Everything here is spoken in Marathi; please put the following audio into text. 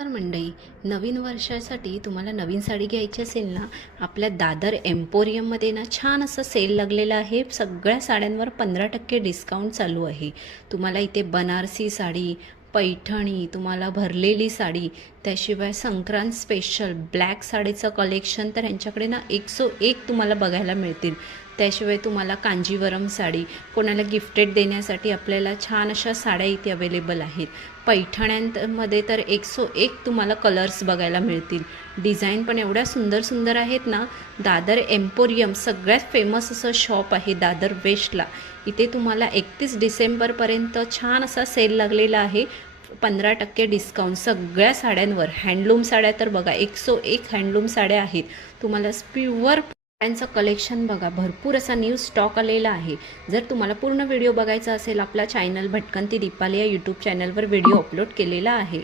तर मंडळी, नवीन वर्षासाठी तुम्हाला नवीन साडी घ्यायची असेल ना, आपल्या दादर एम्पोरियममध्ये ना छान असं सेल लागलेला आहे. सगळ्या साड्यांवर 15% डिस्काउंट चालू आहे. तुम्हाला इथे बनारसी साडी, पैठणी, तुम्हाला भरलेली साडी, त्याशिवाय संक्रांत स्पेशल ब्लॅक साडीचं कलेक्शन तर यांच्याकडे ना 101 तुम्हाला बघायला मिळतील. त्याशिवाय तुम्हाला कांजीवरम साडी, कोणाला गिफ्टेड देण्यासाठी आपल्याला छान अशा साड्या इथे अवेलेबल आहेत. पैठण्यांमध्ये तर 101 तुम्हाला कलर्स बघायला मिळतील. डिझाईन पण एवढ्या सुंदर सुंदर आहेत ना. दादर एम्पोरियम सगळ्यात फेमस असं शॉप आहे दादर वेस्टला. इथे तुम्हाला 31 डिसेंबरपर्यंत छान असा सेल लागलेला आहे. 15% डिस्काउंट सगळ्या साड्यांवर. हँडलूम साड्या तर बघा 101 हँडलूम साड्या आहेत. तुम्हाला प्युअर साड्यांचं कलेक्शन बघा, भरपूर असा न्यू स्टॉक आलेला आहे. जर तुम्हाला पूर्ण व्हिडिओ बघायचा असेल, आपला चॅनल भटकंती दीपाली या यूट्यूब चॅनलवर व्हिडिओ अपलोड केलेला आहे.